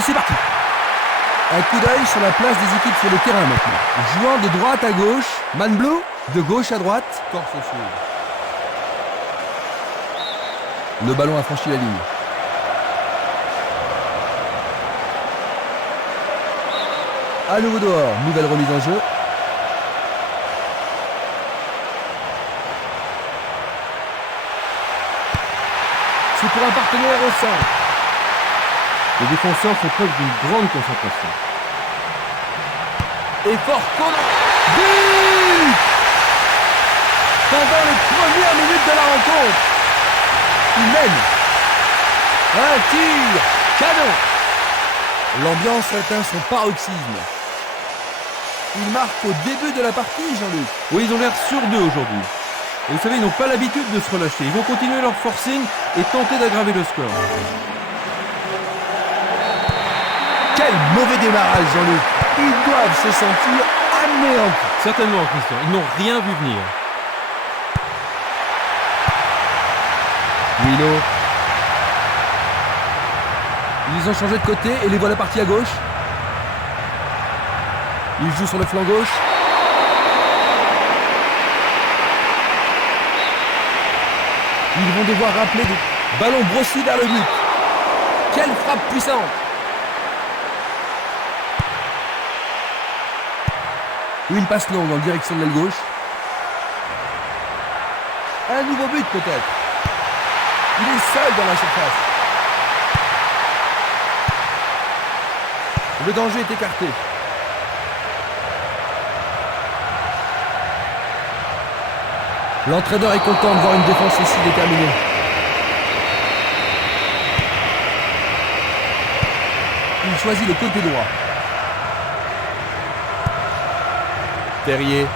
Et c'est parti. Un coup d'œil sur la place des équipes sur le terrain maintenant. Jouant de droite à gauche, Man Blue, de gauche à droite, Corse au sud. Le ballon a franchi la ligne. À nouveau dehors, nouvelle remise en jeu. C'est pour un partenaire au centre. Les défenseurs font preuve d'une grande concentration. Et fort corner. But! Pendant les premières minutes de la rencontre, il mène. Un tir canon. L'ambiance atteint son paroxysme. Il marque au début de la partie, Jean-Luc. Oui, ils ont l'air sûrs d'eux aujourd'hui. Et vous savez, ils n'ont pas l'habitude de se relâcher. Ils vont continuer leur forcing et tenter d'aggraver le score. Quel mauvais démarrage, Jean-Luc. Ils doivent se sentir anéantis. Certainement, Christian. Ils n'ont rien vu venir. Willow. Ils ont changé de côté et les voilà partis à gauche. Ils jouent sur le flanc gauche. Ils vont devoir rappeler des ballons brossés vers le but. Quelle frappe puissante! Une passe longue en direction de l'aile gauche. Un nouveau but peut-être. Il est seul dans la surface. Le danger est écarté. L'entraîneur est content de voir une défense aussi déterminée. Il choisit le côté droit. Terrier.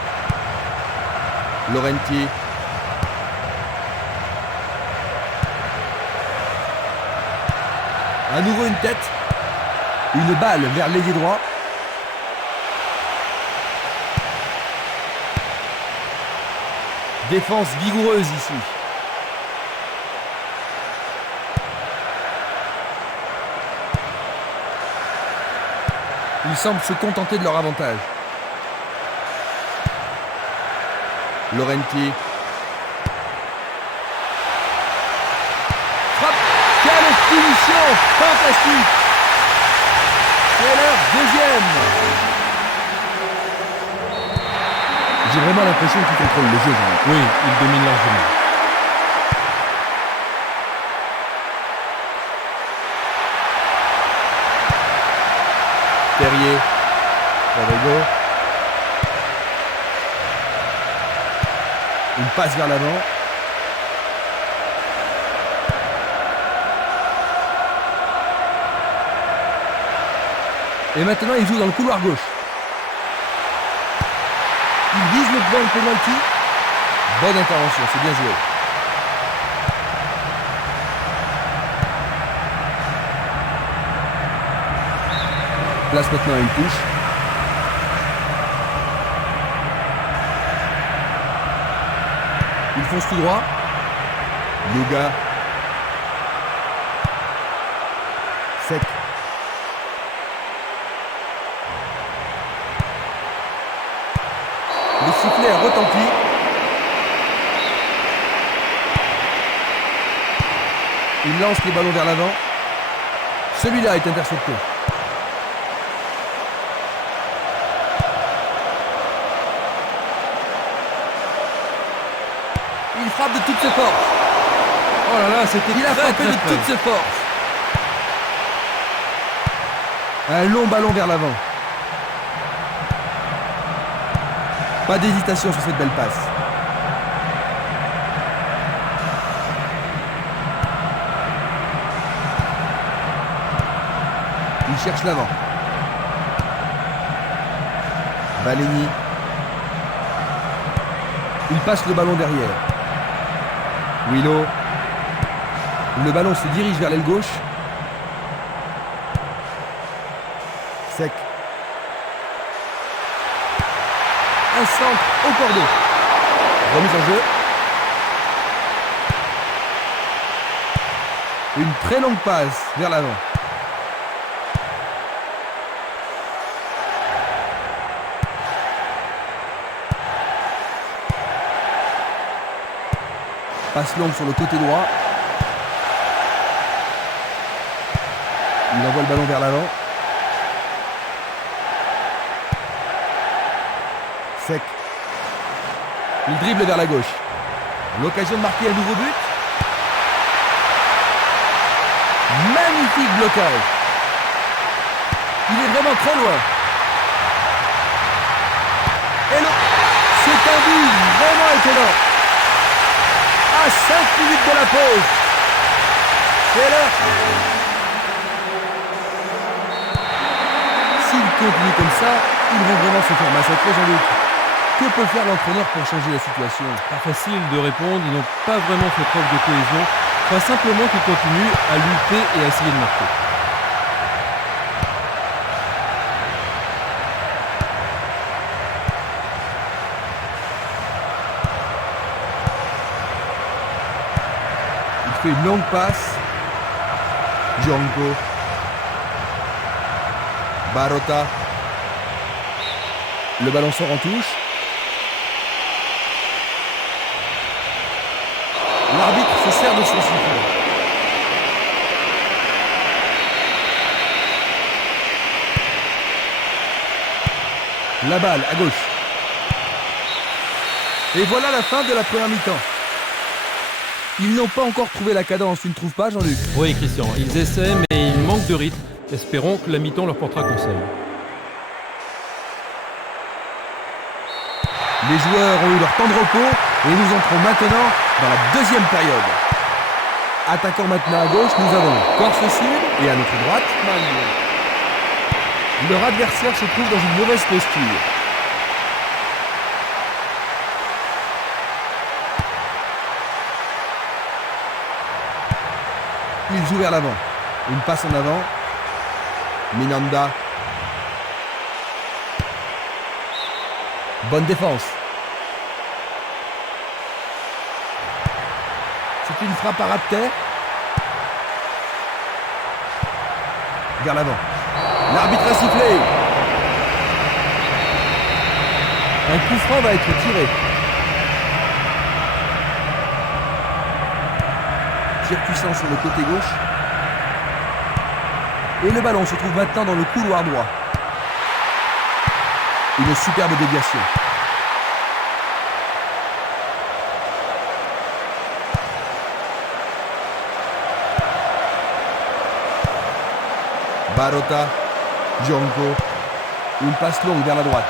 Laurenti. À nouveau une tête. Une balle vers l'ailier droit. Défense vigoureuse ici. Ils semblent se contenter de leur avantage. Laurenti. Frappe. Quelle finition fantastique. C'est leur deuxième. J'ai vraiment l'impression qu'ils contrôlent le jeu, Jean-Luc. Oui, ils dominent largement. Terrier. Rodrigo. Une passe vers l'avant. Et maintenant, il joue dans le couloir gauche. Il vise le point de penalty. Bonne intervention, c'est bien joué. Place maintenant à une touche. Il fonce tout droit. Luga. Sec. Le sifflet a retenti. Il lance les ballons vers l'avant. Celui-là est intercepté. Il frappe de toutes ses forces. Oh là là, c'était Il a frappé de toutes ses forces. Un long ballon vers l'avant. Pas d'hésitation sur cette belle passe. Il cherche l'avant. Valeni. Il passe le ballon derrière. Willow. Le ballon se dirige vers l'aile gauche. Sec. Un centre au cordeau. Remise en jeu. Une très longue passe vers l'avant. Passe longue sur le côté droit. Il envoie le ballon vers l'avant. Sec. Il dribble vers la gauche. L'occasion de marquer un nouveau but. Magnifique blocage. Il est vraiment très loin. Et c'est un but vraiment étonnant. À 5 minutes de la pause. C'est l'heure. S'il continue comme ça, ils vont vraiment se faire massacrer, j'en doute. Que peut faire l'entraîneur pour changer la situation? Pas facile de répondre, ils n'ont pas vraiment fait preuve de cohésion. Pas simplement qu'ils continuent à lutter et à essayer de marquer. Il fait une longue passe. Django. Barota. Le ballon sort en touche. L'arbitre se sert de son sifflet. La balle à gauche. Et voilà la fin de la première mi-temps. Ils n'ont pas encore trouvé la cadence, tu ne trouves pas, Jean-Luc? Oui, Christian, ils essaient, mais ils manquent de rythme. Espérons que la mi-temps leur portera conseil. Les joueurs ont eu leur temps de repos et nous entrons maintenant dans la deuxième période. Attaquant maintenant à gauche, nous avons Corse Sud et à notre droite, Malmö. Leur adversaire se trouve dans une mauvaise posture. Il joue vers l'avant. Une passe en avant. Minanda. Bonne défense. C'est une frappe à ras de terre. Vers l'avant. L'arbitre a sifflé. Un coup franc va être tiré. Tir puissant sur le côté gauche. Et le ballon se trouve maintenant dans le couloir droit. Une superbe déviation. Barota, Django. Une passe longue vers la droite.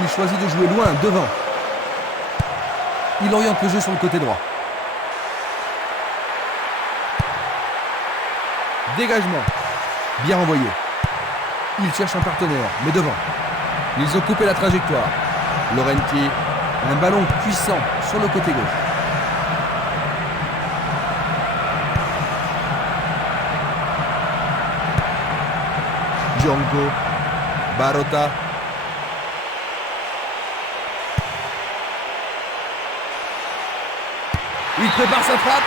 Il choisit de jouer loin, devant. Il oriente le jeu sur le côté droit. Dégagement. Bien envoyé. Il cherche un partenaire, mais devant. Ils ont coupé la trajectoire. Laurenti, un ballon puissant sur le côté gauche. Django, Barota. Il prépare sa frappe.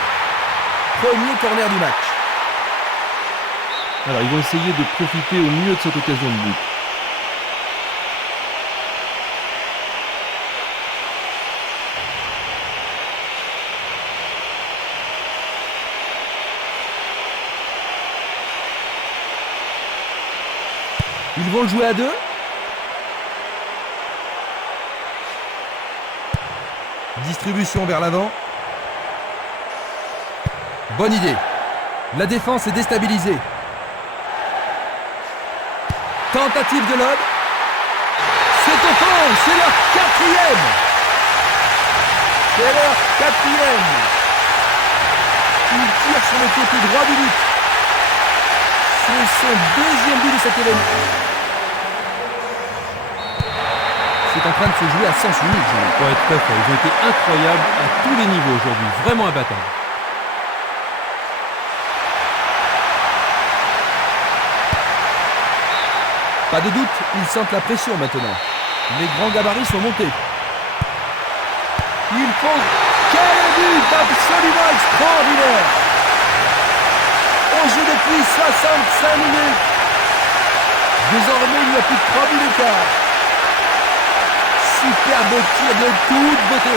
Premier corner du match. Alors, ils vont essayer de profiter au mieux de cette occasion de but. Ils vont le jouer à deux. Distribution vers l'avant. Bonne idée. La défense est déstabilisée. Tentative de lob. C'est au fond. C'est leur quatrième. C'est leur quatrième. Il tire sur le côté droit du but. C'est son deuxième but de cet événement. C'est en train de se jouer à sens unique. Ouais, tout à fait. Ils ont été incroyables à tous les niveaux aujourd'hui. Vraiment imbattables. Pas de doute, ils sentent la pression maintenant. Les grands gabarits sont montés. Ils font... Quel but absolument extraordinaire! On joue depuis 65 minutes. Désormais, il n'y a plus que 3 buts d'écart. Superbe tir de toute beauté.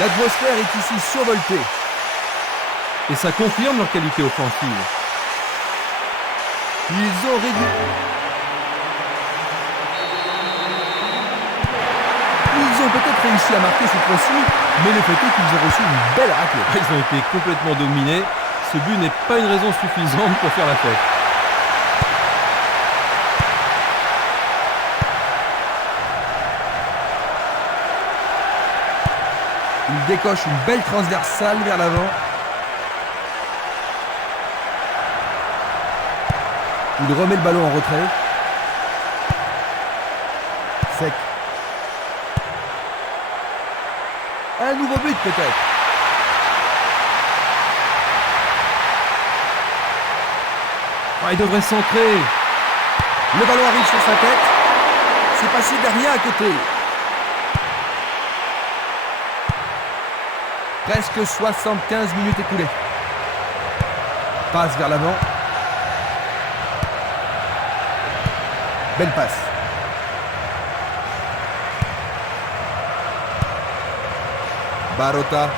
L'atmosphère est ici survoltée. Et ça confirme leur qualité offensive. Ils ont réduit. Ils ont peut-être réussi à marquer cette fois-ci, mais le fait est qu'ils ont reçu une belle raclée. Ils ont été complètement dominés. Ce but n'est pas une raison suffisante pour faire la fête. Il décoche une belle transversale vers l'avant. Il remet le ballon en retrait. Sec. Un nouveau but peut-être. Il devrait centrer. Le ballon arrive sur sa tête. C'est passé derrière à côté. Presque 75 minutes écoulées. Passe vers l'avant. Belle passe. Barota.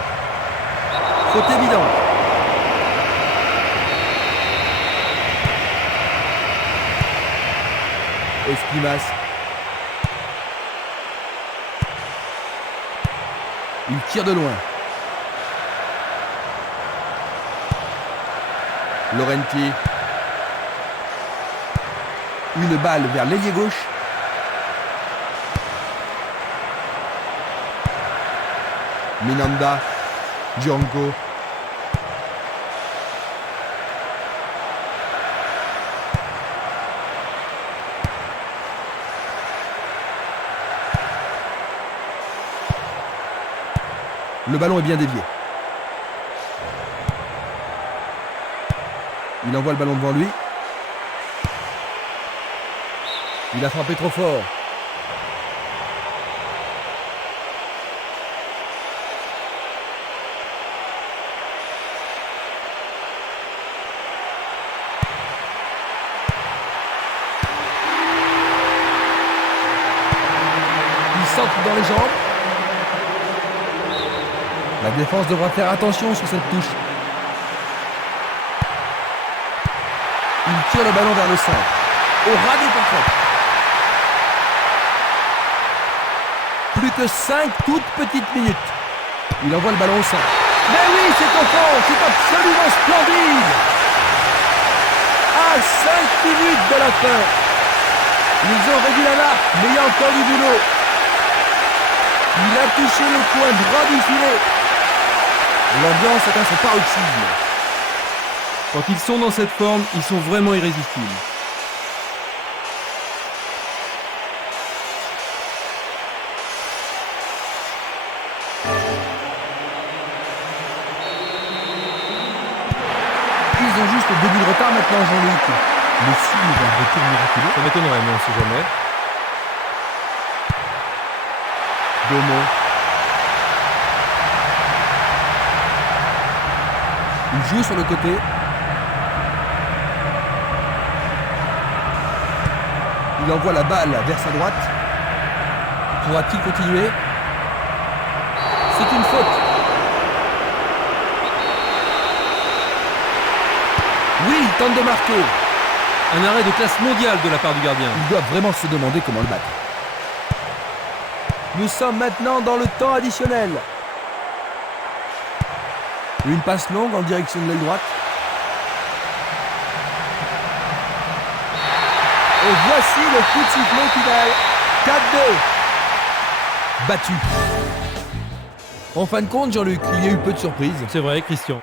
Faute évidente. Esquimas. Il tire de loin. Laurenti. Une balle vers l'ailier gauche. Minanda. Django. Le ballon est bien dévié. Il envoie le ballon devant lui. Il a frappé trop fort. Il centre dans les jambes. La défense devra faire attention sur cette touche. Il tire le ballon vers le centre. Au ras des portes. Plus que 5 toutes petites minutes. Il envoie le ballon au centre. Mais oui, c'est au fond, c'est absolument splendide. À 5 minutes de la fin. Ils ont réduit la marque, mais il y a encore du boulot. Il a touché le coin droit du filet. L'ambiance atteint son paroxysme. Quand ils sont dans cette forme, ils sont vraiment irrésistibles. Ils ont juste 2 buts de retard maintenant, Jean-Luc. Mais s'il y a un retour miraculeux, Ça m'étonnerait, mais on sait jamais. Beaumont. Il joue sur le côté. Il envoie la balle vers sa droite. Pourra-t-il continuer? C'est une faute. Oui, il tente de marquer. Un arrêt de classe mondiale de la part du gardien. Il doit vraiment se demander comment le battre. Nous sommes maintenant dans le temps additionnel. Une passe longue en direction de l'aile droite. Et voici le coup de sifflet final. 4-2. Battu. En fin de compte, Jean-Luc, il y a eu peu de surprises. C'est vrai, Christian.